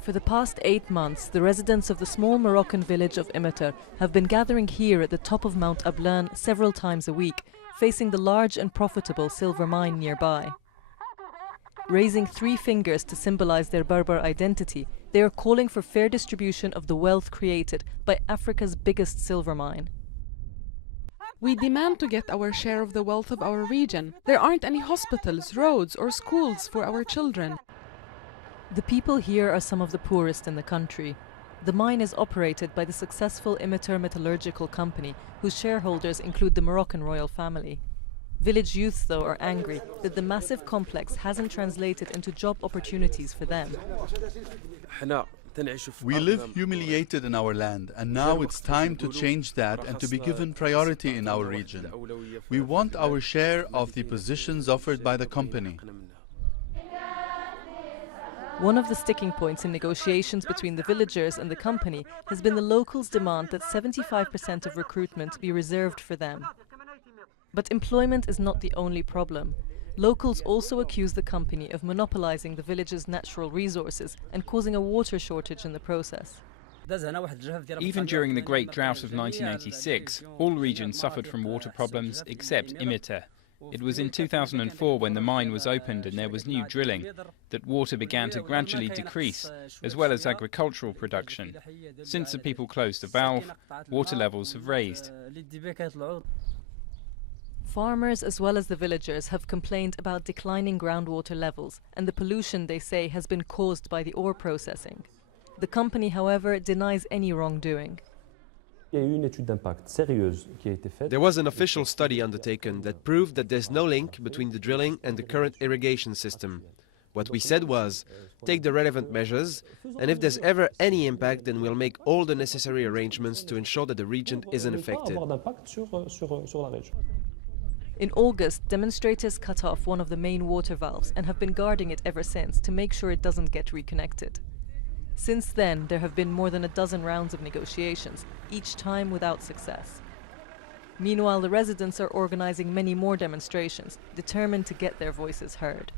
For the past 8 months, the residents of the small Moroccan village of Imiter have been gathering here at the top of Mount Ablan several times a week, facing the large and profitable silver mine nearby. Raising 3 fingers to symbolize their Berber identity, they are calling for fair distribution of the wealth created by Africa's biggest silver mine. We demand to get our share of the wealth of our region. There aren't any hospitals, roads, or schools for our children. The people here are some of the poorest in the country. The mine is operated by the successful Imiter Metallurgical Company, whose shareholders include the Moroccan royal family. Village youths, though, are angry that the massive complex hasn't translated into job opportunities for them. We live humiliated in our land, and now it's time to change that and to be given priority in our region. We want our share of the positions offered by the company. One of the sticking points in negotiations between the villagers and the company has been the locals' demand that 75% of recruitment be reserved for them. But employment is not the only problem. Locals also accuse the company of monopolizing the village's natural resources and causing a water shortage in the process. Even during the Great Drought of 1986, all regions suffered from water problems except Imiter. It was in 2004, when the mine was opened and there was new drilling, that water began to gradually decrease, as well as agricultural production. Since the people closed the valve, water levels have raised. Farmers as well as the villagers have complained about declining groundwater levels and the pollution they say has been caused by the ore processing. The company, however, denies any wrongdoing. There was an official study undertaken that proved that there's no link between the drilling and the current irrigation system. What we said was, take the relevant measures, and if there's ever any impact, then we'll make all the necessary arrangements to ensure that the region isn't affected. In August, demonstrators cut off one of the main water valves and have been guarding it ever since to make sure it doesn't get reconnected. Since then, there have been more than a dozen rounds of negotiations, each time without success. Meanwhile, the residents are organizing many more demonstrations, determined to get their voices heard.